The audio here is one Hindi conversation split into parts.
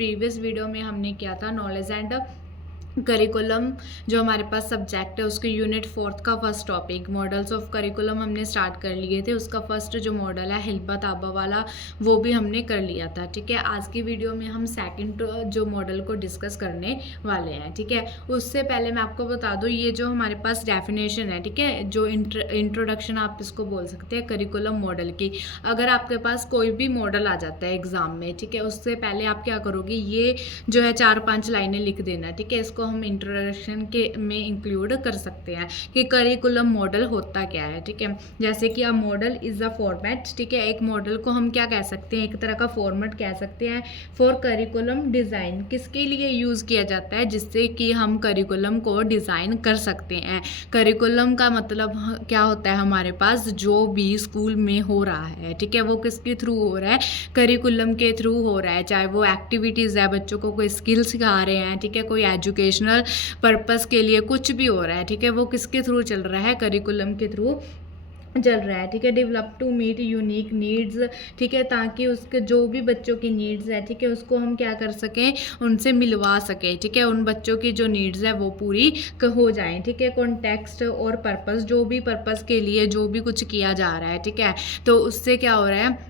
प्रीवियस वीडियो में हमने किया था नॉलेज एंड करिकुलम जो हमारे पास सब्जेक्ट है उसके यूनिट 4 का first topic models of curriculum हमने स्टार्ट कर लिए थे। उसका फर्स्ट जो मॉडल है हिल्बा ताबा वाला वो भी हमने कर लिया था। ठीक है, आज की वीडियो में हम सेकंड जो मॉडल को डिस्कस करने वाले हैं। ठीक है, उससे पहले मैं आपको बता दूं ये जो हमारे पास डेफिनेशन है, ठीक है, जो इंट्रोडक्शन आप इसको बोल सकते हैं करिकुलम मॉडल की। अगर आपके पास कोई भी मॉडल आ जाता है एग्जाम में, ठीक है, उससे पहले आप क्या करोगे, ये जो है 4-5 लाइनें लिख देना। ठीक है, इसको हम इंट्रोडक्शन के में इंक्लूड कर सकते हैं कि करिकुलम मॉडल होता क्या है। ठीक है, जैसे कि a model is a format. ठीक है, एक मॉडल को हम क्या कह सकते हैं, एक तरह का फॉर्मेट कह सकते हैं फॉर करिकुलम डिज़ाइन। किसके लिए यूज़ किया जाता है, जिससे कि हम करिकुलम को डिज़ाइन कर सकते हैं। करिकुलम का मतलब क्या होता है, हमारे पास जो भी स्कूल में हो रहा है, ठीक है, वो किसके थ्रू हो रहा है, करिकुलम के थ्रू हो रहा है। चाहे वो एक्टिविटीज़ है, बच्चों को कोई स्किल सिखा रहे हैं, ठीक है, कोई एजुकेशनल पर्पस के लिए कुछ भी हो रहा है, ठीक है, वो किसके थ्रू चल रहा है, करिकुलम के थ्रू चल रहा है। ठीक है, develop to meet unique needs. ठीक है, ताकि उसके जो भी बच्चों की नीड्स है, ठीक है, उसको हम क्या कर सकें, उनसे मिलवा सकें। ठीक है, उन बच्चों की जो नीड्स है वो पूरी हो जाएं। ठीक है, कॉन्टेक्स्ट और पर्पस, जो भी पर्पस के लिए जो भी कुछ किया जा रहा है, ठीक है, तो उससे क्या हो रहा है,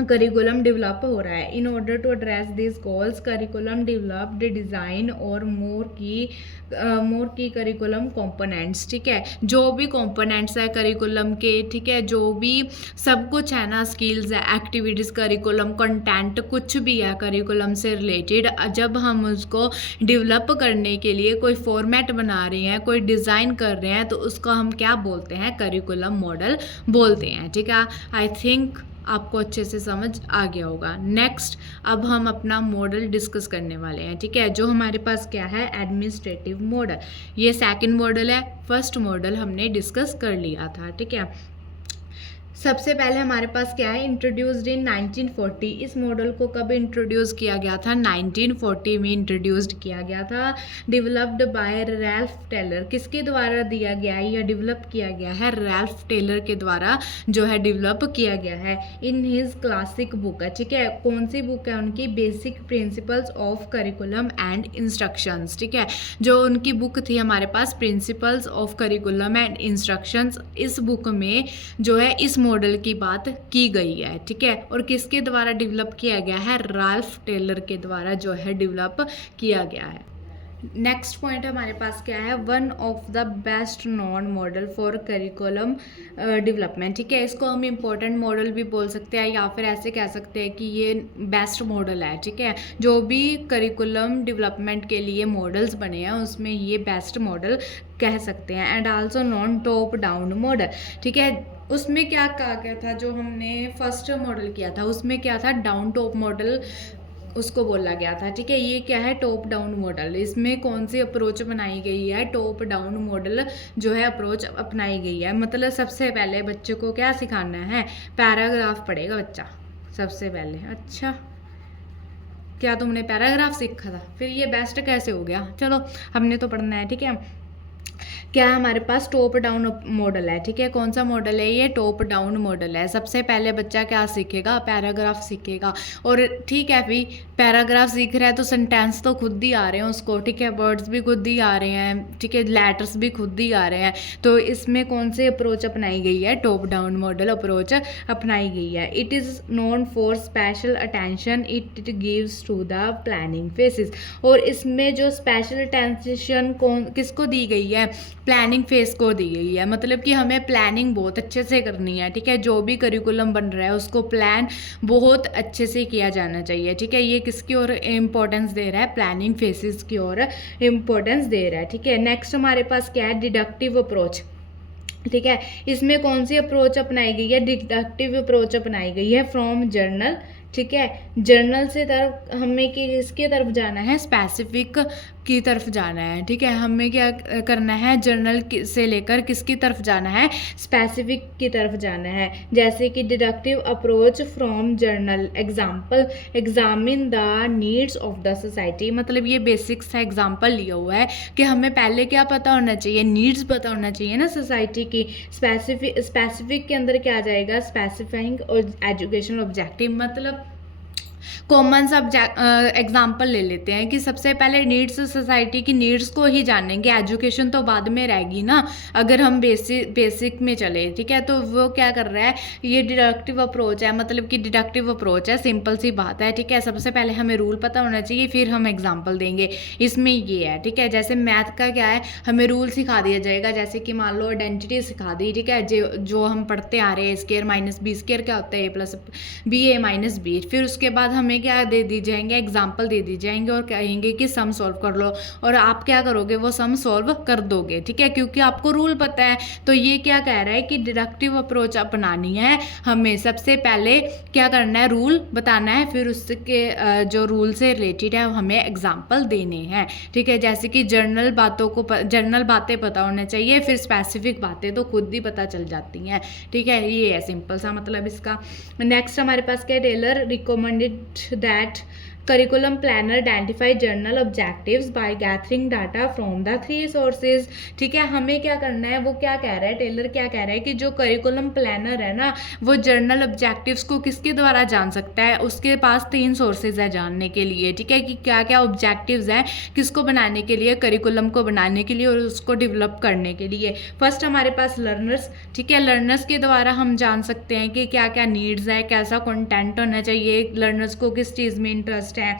करिकुलम डेवलप हो रहा है। In order to address this goals curriculum developed design और मोर की करिकुलम कंपोनेंट्स। ठीक है, जो भी कंपोनेंट्स है करिकुलम के, ठीक है, जो भी सब कुछ है ना, स्किल्स है, एक्टिविटीज़, करिकुलम कंटेंट, कुछ भी है करिकुलम से रिलेटेड, जब हम उसको डेवलप करने के लिए कोई फॉर्मेट बना रहे हैं, कोई डिज़ाइन कर रहे हैं, तो उसको हम क्या बोलते हैं, करिकुलम मॉडल बोलते हैं। ठीक है, आई थिंक आपको अच्छे से समझ आ गया होगा। नेक्स्ट अब हम अपना मॉडल डिस्कस करने वाले हैं। ठीक है, जो हमारे पास क्या है, एडमिनिस्ट्रेटिव मॉडल। ये सेकंड मॉडल है, फर्स्ट मॉडल हमने डिस्कस कर लिया था। ठीक है, सबसे पहले हमारे पास क्या है, इंट्रोड्यूस्ड इन 1940। इस मॉडल को कब इंट्रोड्यूस किया गया था, 1940 में इंट्रोड्यूस्ड किया गया था। Developed by Ralph Tyler. किसके द्वारा दिया गया है या डेवलप किया गया है, रैल्फ टेलर के द्वारा जो है डेवलप किया गया है। इन हिज क्लासिक बुक है। ठीक है, कौन सी बुक है उनकी, basic principles of curriculum and instructions. ठीक है, जो उनकी बुक थी हमारे पास, principles of curriculum and instructions, इस बुक में जो है इस मॉडल की बात की गई है। ठीक है, और किसके द्वारा डेवलप किया गया है, राल्फ टेलर के द्वारा जो है डेवलप किया गया है। नेक्स्ट पॉइंट हमारे पास क्या है, one of the best non model for curriculum development. ठीक है, इसको हम इम्पोर्टेंट मॉडल भी बोल सकते हैं या फिर ऐसे कह सकते हैं कि ये बेस्ट मॉडल है। ठीक है, जो भी करिकुलम डेवलपमेंट के लिए मॉडल्स बने हैं उसमें ये बेस्ट मॉडल कह सकते हैं। And also known top down model. ठीक है, उसमें क्या कहा गया था, जो हमने फर्स्ट मॉडल किया था उसमें क्या था, डाउन टॉप मॉडल उसको बोला गया था। ठीक है, ये क्या है, टॉप डाउन मॉडल। इसमें कौन सी अप्रोच बनाई गई है, टॉप डाउन मॉडल जो है अप्रोच अपनाई गई है। मतलब सबसे पहले बच्चे को क्या सिखाना है, पैराग्राफ पढ़ेगा बच्चा सबसे पहले। अच्छा, क्या तुमने पैराग्राफ सीखा था, फिर ये बेस्ट कैसे हो गया, चलो हमने तो पढ़ना है। ठीक है, क्या हमारे पास टॉप डाउन मॉडल है। ठीक है, कौन सा मॉडल है ये, टॉप डाउन मॉडल है। सबसे पहले बच्चा क्या सीखेगा, पैराग्राफ सीखेगा। और ठीक है, भी पैराग्राफ सीख रहा है तो सेंटेंस तो खुद ही आ रहे हैं उसको। ठीक है, वर्ड्स भी खुद ही आ रहे हैं, ठीक है, लेटर्स भी खुद ही आ रहे हैं। तो इसमें कौन सी अप्रोच अपनाई गई है, टॉप डाउन मॉडल अप्रोच अपनाई गई है। It is known for special attention it gives to the planning phases. और इसमें जो स्पेशल अटेंशन कौन किसको दी गई है, प्लानिंग फेज को दी गई है। मतलब कि हमें प्लानिंग बहुत अच्छे से करनी है। ठीक है, जो भी करिकुलम बन रहा है उसको प्लान बहुत अच्छे से किया जाना चाहिए। ठीक है, ये किसकी ओर इम्पोर्टेंस दे रहा है, प्लानिंग फेसेस की ओर इम्पोर्टेंस दे रहा है। ठीक है, नेक्स्ट हमारे पास क्या है, डिडक्टिव अप्रोच। ठीक है, इसमें कौन सी अप्रोच अपनाई गई है, डिडक्टिव अप्रोच अपनाई गई है फ्रॉम जर्नल। ठीक है, जर्नल से तरफ हमें किसकी तरफ जाना है, स्पेसिफिक की तरफ जाना है। ठीक है, हमें क्या करना है, जर्नल से लेकर किसकी तरफ जाना है, स्पेसिफिक की तरफ जाना है। जैसे कि deductive approach from journal, example examine the needs of the society. मतलब ये बेसिक सा एग्जाम्पल लिया हुआ है कि हमें पहले क्या पता होना चाहिए, नीड्स पता होना चाहिए ना सोसाइटी की। स्पेसिफिक के अंदर क्या आ जाएगा, स्पेसिफाइंग और एजुकेशनल ऑब्जेक्टिव। मतलब कॉमन एग्जाम्पल ले लेते हैं कि सबसे पहले नीड्स, सोसाइटी की नीड्स को ही जानेंगे, एजुकेशन तो बाद में रहेगी ना अगर हम बेसिक में चले, ठीक है। तो वो क्या कर रहा है, ये डिडक्टिव अप्रोच है, मतलब कि डिडक्टिव अप्रोच है, सिंपल सी बात है, ठीक है। सबसे पहले हमें रूल पता होना चाहिए, फिर हम एग्जाम्पल देंगे। इसमें ये है, ठीक है। जैसे मैथ का क्या है, हमें रूल सिखा दिया जाएगा, जैसे कि मान लो आइडेंटिटी सिखा दी, ठीक है, जो हम पढ़ते आ रहे हैं, स्क्वायर माइनस बी स्क्वायर क्या होता है, ए प्लस बी, ए माइनस बी। फिर उसके बाद हमें क्या दे दी जाएंगे, एग्जाम्पल दे दी जाएंगे और कहेंगे कि सम सॉल्व कर लो, और आप क्या करोगे, वो सम सॉल्व कर दोगे, ठीक है, क्योंकि आपको रूल पता है। तो ये क्या कह रहा है कि डिडक्टिव अप्रोच अपनानी है हमें, सबसे पहले क्या करना है, रूल बताना है, फिर उसके जो रूल से रिलेटेड है हमें एग्जाम्पल देने हैं, ठीक है। जैसे कि जनरल बातें पता होना चाहिए, फिर स्पेसिफिक बातें तो खुद ही पता चल जाती हैं, ठीक है। ये है सिंपल सा मतलब इसका। नेक्स्ट हमारे पास क्या, Tyler recommended that curriculum planner identify journal objectives by gathering data from the three sources, ठीक है। हमें क्या करना है, वो क्या कह रहा है, टेलर क्या कह रहा है कि जो करिकुलम प्लानर है ना, वो जर्नल ऑब्जेक्टिव्स को किसके द्वारा जान सकता है, उसके पास 3 सोर्सेज है जानने के लिए, ठीक है, कि क्या क्या ऑब्जेक्टिव्स हैं किसको बनाने के लिए, करिकुलम को बनाने के लिए और उसको डेवलप करने के लिए। फर्स्ट हमारे पास लर्नर्स, ठीक है, लर्नर्स के द्वारा हम जान सकते हैं कि क्या क्या नीड्स है, कैसा कंटेंट होना चाहिए, लर्नर्स को किस चीज़ में इंटरेस्ट है,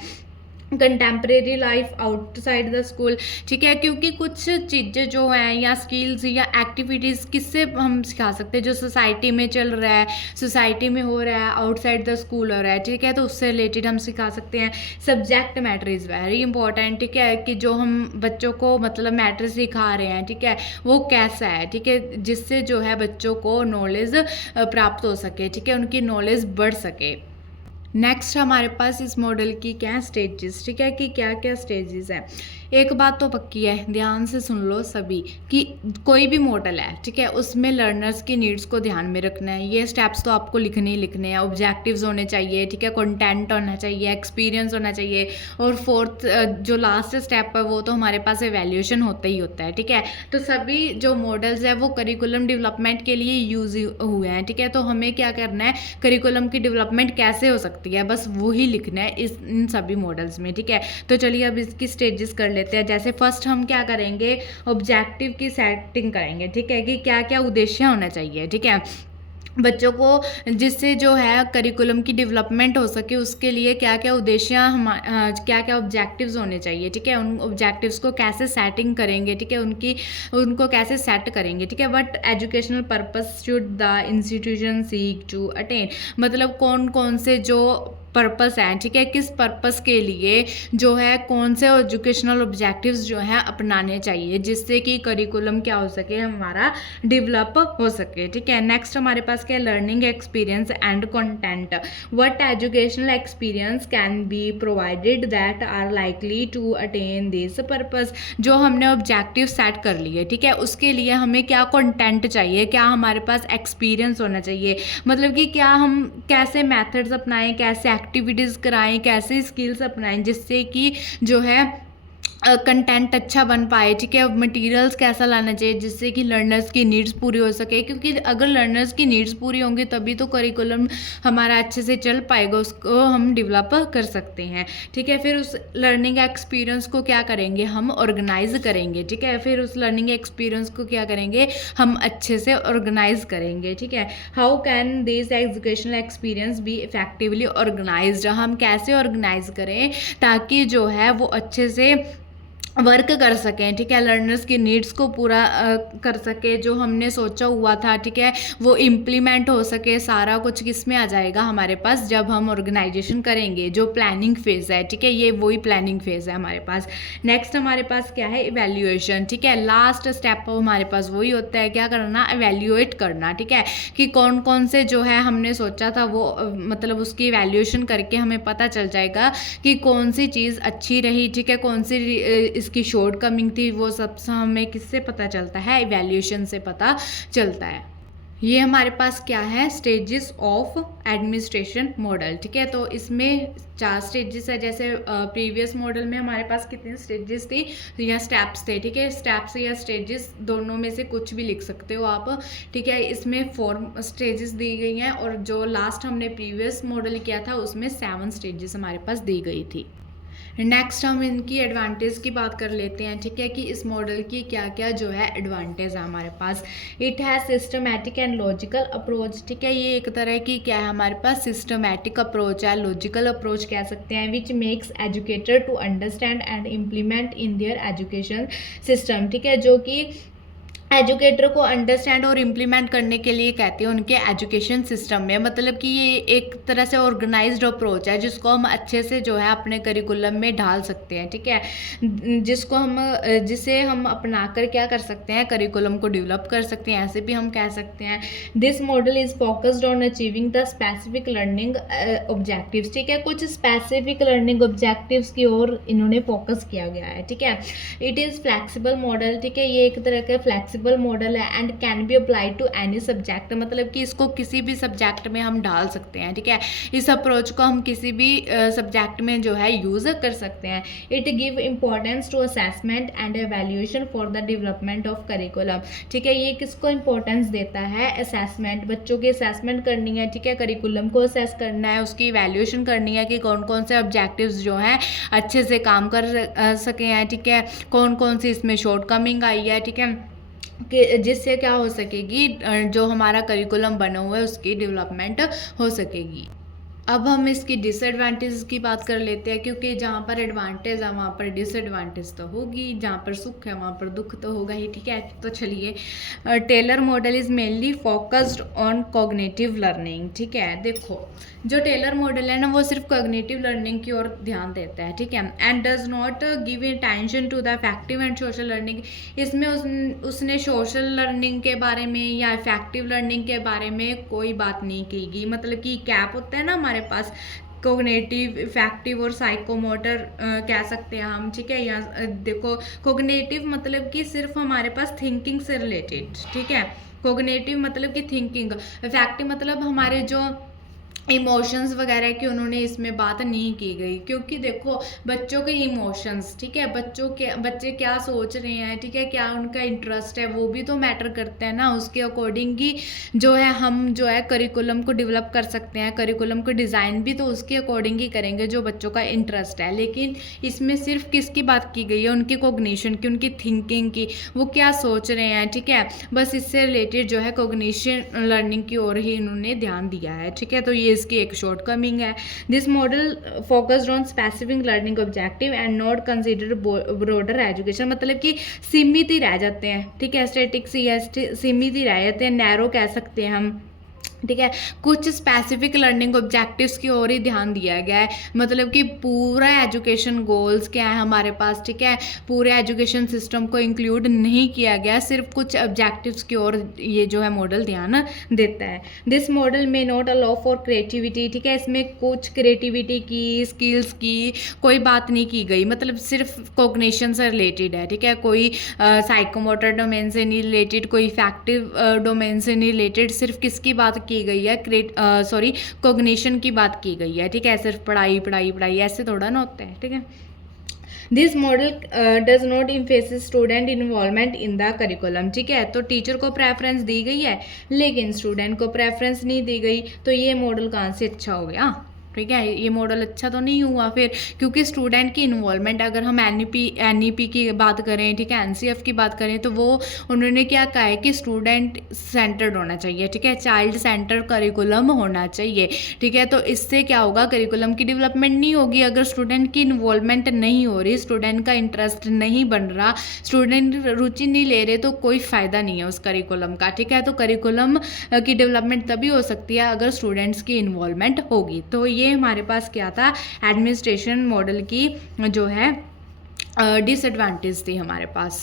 contemporary life outside the school, ठीक है, क्योंकि कुछ चीज़ें जो हैं या स्किल्स या एक्टिविटीज़ किससे हम सिखा सकते हैं, जो सोसाइटी में चल रहा है, सोसाइटी में हो रहा है, आउटसाइड द स्कूल हो रहा है, ठीक है, तो उससे रिलेटेड हम सिखा सकते हैं। Subject matter is very important, ठीक है, कि जो हम बच्चों को मतलब मैटर सिखा रहे हैं, ठीक है, वो कैसा है, ठीक है, जिससे जो है बच्चों को नॉलेज प्राप्त हो सके, ठीक है, उनकी नॉलेज बढ़ सके। नेक्स्ट हमारे पास इस मॉडल की क्या स्टेजेस, ठीक है, कि क्या क्या स्टेजेस हैं। एक बात तो पक्की है, ध्यान से सुन लो सभी, कि कोई भी मॉडल है, ठीक है, उसमें लर्नर्स की नीड्स को ध्यान में रखना है। ये स्टेप्स तो आपको लिखने ही लिखने हैं। ऑब्जेक्टिव्स होने चाहिए, ठीक है, कंटेंट होना चाहिए, एक्सपीरियंस होना चाहिए, और फोर्थ जो लास्ट स्टेप है वो तो हमारे पास एवेल्यूशन होता ही होता है, ठीक है। तो सभी जो मॉडल्स है वो करिकुलम डेवलपमेंट के लिए यूज हुए हैं, ठीक है। तो हमें क्या करना है, करिकुलम की डेवलपमेंट कैसे हो सकती है, बस वो ही लिखना है इन सभी मॉडल्स में, ठीक है। तो चलिए अब इसकी स्टेजेस कर लेते हैं। जैसे फर्स्ट हम क्या करेंगे, ऑब्जेक्टिव की सेटिंग करेंगे, ठीक है, कि क्या क्या उद्देश्य होना चाहिए, ठीक है, बच्चों को, जिससे जो है करिकुलम की डेवलपमेंट हो सके, उसके लिए क्या क्या उद्देश्य क्या क्या ऑब्जेक्टिव्स होने चाहिए, ठीक है। उन ऑब्जेक्टिव्स को कैसे सेटिंग करेंगे, ठीक है, उनको कैसे सेट करेंगे, ठीक है। What educational purpose should the institution seek to attain, मतलब कौन कौन से जो पर्पस है, ठीक है, किस पर्पस के लिए जो है कौन से एजुकेशनल ऑब्जेक्टिव्स जो है अपनाने चाहिए, जिससे कि करिकुलम क्या हो सके, हमारा डेवलप हो सके, ठीक है। नेक्स्ट हमारे पास क्या है, learning experience and content. What educational experience can be provided that are likely to attain this purpose. जो हमने ऑब्जेक्टिव सेट कर लिए, ठीक है, उसके लिए हमें क्या कंटेंट चाहिए, क्या हमारे पास एक्सपीरियंस होना चाहिए, मतलब कि क्या हम कैसे मेथड्स अपनाएं, कैसे एक्टिविटीज़ कराएं, कैसे स्किल्स अपनाएं, जिससे कि जो है कंटेंट अच्छा बन पाए, ठीक है। मटेरियल्स कैसा लाना चाहिए जिससे कि लर्नर्स की नीड्स पूरी हो सके, क्योंकि अगर लर्नर्स की नीड्स पूरी होंगी तभी तो करिकुलम हमारा अच्छे से चल पाएगा, उसको हम डेवलप कर सकते हैं, ठीक है। फिर उस लर्निंग एक्सपीरियंस को क्या करेंगे, हम ऑर्गेनाइज करेंगे, ठीक है। फिर उस लर्निंग एक्सपीरियंस को क्या करेंगे, हम अच्छे से ऑर्गेनाइज करेंगे, ठीक है। How can this educational experience be effectively organised, हम कैसे ऑर्गेनाइज करें ताकि जो है वो अच्छे से वर्क कर सकें, ठीक है, लर्नर्स की नीड्स को पूरा कर सके, जो हमने सोचा हुआ था, ठीक है, वो इम्प्लीमेंट हो सके। सारा कुछ किस में आ जाएगा हमारे पास, जब हम ऑर्गेनाइजेशन करेंगे, जो प्लानिंग फेज़ है, ठीक है, ये वही प्लानिंग फेज़ है हमारे पास। नेक्स्ट हमारे पास क्या है, इवैल्यूएशन, ठीक है, लास्ट स्टेप हमारे पास वही होता है, क्या करना, इवैल्यूएट करना, ठीक है, कि कौन कौन से जो है हमने सोचा था वो मतलब उसकी इवैल्यूएशन करके हमें पता चल जाएगा कि कौन सी चीज़ अच्छी रही, ठीक है, कौन सी इसकी शॉर्ट कमिंग थी, वो सब हमें किससे पता चलता है, इवैल्यूएशन से पता चलता है। ये हमारे पास क्या है, स्टेजेस ऑफ एडमिनिस्ट्रेशन मॉडल, ठीक है। तो इसमें 4 स्टेजेस है, जैसे प्रीवियस मॉडल में हमारे पास कितने स्टेजेस थी या स्टेप्स थे, ठीक है। स्टेप्स या स्टेजेस दोनों में से कुछ भी लिख सकते हो आप, ठीक है। इसमें 4 स्टेजेस दी गई हैं और जो लास्ट हमने प्रीवियस मॉडल किया था उसमें 7 स्टेजेस हमारे पास दी गई थी। नेक्स्ट हम इनकी एडवांटेज की बात कर लेते हैं, ठीक है, कि इस मॉडल की क्या क्या जो है एडवांटेज है हमारे पास। It has systematic and logical approach, ठीक है। ये एक तरह की क्या है हमारे पास, सिस्टमैटिक अप्रोच है, लॉजिकल अप्रोच कह सकते हैं, which makes educator to understand and implement in their education system, ठीक है। जो कि एजुकेटर को अंडरस्टैंड और इम्प्लीमेंट करने के लिए कहते हैं उनके एजुकेशन सिस्टम में, मतलब कि ये एक तरह से ऑर्गेनाइज्ड अप्रोच है जिसको हम अच्छे से जो है अपने करिकुलम में ढाल सकते हैं, ठीक है। जिसे हम अपना कर क्या कर सकते हैं, करिकुलम को डेवलप कर सकते हैं, ऐसे भी हम कह सकते हैं। This model is focused on achieving the specific learning objectives, ठीक है। कुछ स्पेसिफिक लर्निंग ऑब्जेक्टिव्स की ओर इन्होंने फोकस किया गया है, ठीक है। इट इज़ फ्लैक्सीबल मॉडल, ठीक है। ये एक तरह का फ्लैक्सीबल मॉडल है and can be applied to any subject, मतलब कि इसको किसी भी सब्जेक्ट में हम डाल सकते हैं, ठीक है। इस अप्रोच को हम किसी भी सब्जेक्ट में जो है यूज़ कर सकते हैं। It give importance to assessment and evaluation for the development of curriculum, ठीक है। ये किसको इंपॉर्टेंस देता है, असेसमेंट, बच्चों की असेसमेंट करनी है, ठीक है। करिकुलम को असेस करना है, उसकी इवेल्यूएशन करनी है कि कौन कौन से ऑब्जेक्टिव्स जो हैं अच्छे से काम कर सके हैं, ठीक है। कौन कौन सी इसमें शॉर्ट कमिंग आई है, ठीक है, कि जिससे क्या हो सकेगी, जो हमारा करिकुलम बना हुआ है उसकी डेवलपमेंट हो सकेगी। अब हम इसकी डिसएडवांटेज की बात कर लेते हैं, क्योंकि जहाँ पर एडवांटेज है वहाँ पर डिसएडवांटेज तो होगी, जहाँ पर सुख है वहाँ पर दुख तो होगा ही, ठीक है। तो चलिए, Taylor model is mainly focused on cognitive learning, ठीक है। देखो, जो टेलर मॉडल है ना वो सिर्फ कॉग्निटिव लर्निंग की ओर ध्यान देता है, ठीक है, and does not give attention to the effective and social learning. इसमें उसने सोशल लर्निंग के बारे में या इफेक्टिव लर्निंग के बारे में कोई बात नहीं की गई, मतलब कि कैप होता है ना हमारे पास, कोग्नेटिव, इफेक्टिव और साइकोमोटर कह सकते हैं हम, ठीक है। यहाँ देखो, कोग्नेटिव मतलब कि सिर्फ हमारे पास थिंकिंग से रिलेटेड, ठीक है। कोग्नेटिव मतलब कि थिंकिंग, इफेक्टिव मतलब हमारे जो इमोशंस वगैरह की उन्होंने इसमें बात नहीं की गई, क्योंकि देखो बच्चों के इमोशंस, ठीक है, बच्चे क्या सोच रहे हैं, ठीक है, क्या उनका इंटरेस्ट है, वो भी तो मैटर करता है ना। उसके अकॉर्डिंग ही जो है हम जो है करिकुलम को डेवलप कर सकते हैं, करिकुलम को डिज़ाइन भी तो उसके अकॉर्डिंग ही करेंगे जो बच्चों का इंटरेस्ट है। लेकिन इसमें सिर्फ किसकी बात की गई है, उनकी कोग्निशन की, उनकी थिंकिंग की, वो क्या सोच रहे हैं, ठीक है। बस इससे रिलेटेड जो है कोग्निशन लर्निंग की ओर ही इन्होंने ध्यान दिया है, ठीक है। तो ये इसकी एक शॉर्ट कमिंग है। This model focused on specific learning objective and not consider broader education, मतलब कि सीमित ही रह जाते हैं, ठीक है। स्टैटिक सीमित ही रह जाते हैं, नैरो कह सकते हैं हम, ठीक है। कुछ स्पेसिफिक लर्निंग ऑब्जेक्टिव्स की ओर ही ध्यान दिया गया है, मतलब कि पूरा एजुकेशन गोल्स क्या है हमारे पास, ठीक है, पूरे एजुकेशन सिस्टम को इंक्लूड नहीं किया गया, सिर्फ कुछ ऑब्जेक्टिव्स की ओर ये जो है मॉडल ध्यान देता है। दिस मॉडल में नॉट अलाउ फॉर क्रिएटिविटी, ठीक है। इसमें कुछ क्रिएटिविटी की, स्किल्स की कोई बात नहीं की गई, मतलब सिर्फ कॉग्निशन से रिलेटेड है, ठीक है। कोई साइकोमोटर डोमेन से नहीं रिलेटेड, कोई इफेक्टिव डोमेन से नहीं रिलेटेड, सिर्फ किसकी बात की गई है, कॉग्निशन की बात की गई है, ठीक है। सिर्फ पढ़ाई पढ़ाई पढ़ाई ऐसे थोड़ा ना होता है, ठीक है। This model does not emphasis student involvement in the curriculum, ठीक है। तो टीचर को प्रेफरेंस दी गई है लेकिन स्टूडेंट को प्रेफरेंस नहीं दी गई, तो ये मॉडल कहाँ से अच्छा हो गया, ठीक है। ये मॉडल अच्छा तो नहीं हुआ फिर, क्योंकि स्टूडेंट की इन्वॉल्वमेंट, अगर हम एनईपी की बात करें, ठीक है, एनसीएफ की बात करें, तो वो उन्होंने क्या कहा है कि स्टूडेंट सेंटर्ड होना चाहिए, ठीक है, चाइल्ड सेंटर करिकुलम होना चाहिए, ठीक है। तो इससे क्या होगा, करिकुलम की डेवलपमेंट नहीं होगी अगर स्टूडेंट की इन्वॉल्वमेंट नहीं हो रही, स्टूडेंट का इंटरेस्ट नहीं बन रहा, स्टूडेंट रुचि नहीं ले रहे, तो कोई फ़ायदा नहीं है उस करिकुलम का, ठीक है। तो करिकुलम की डेवलपमेंट तभी हो सकती है अगर स्टूडेंट्स की इन्वॉल्वमेंट होगी। तो ये हमारे पास क्या था, एडमिनिस्ट्रेशन मॉडल की जो है डिसएडवांटेज थी हमारे पास।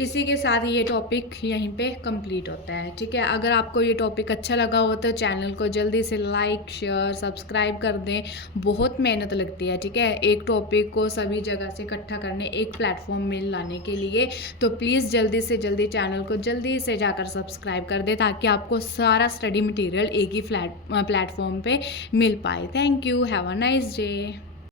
इसी के साथ ये टॉपिक यहीं पे कंप्लीट होता है। ठीक है, अगर आपको ये टॉपिक अच्छा लगा हो तो चैनल को जल्दी से लाइक शेयर सब्सक्राइब कर दें। बहुत मेहनत लगती है, ठीक है, एक टॉपिक को सभी जगह से इकट्ठा करने, एक प्लेटफॉर्म में लाने के लिए। तो प्लीज़ जल्दी से जल्दी चैनल को जल्दी से जाकर सब्सक्राइब कर दें ताकि आपको सारा स्टडी मटेरियल एक ही प्लेटफॉर्म पे मिल पाए। Thank you, have a nice day.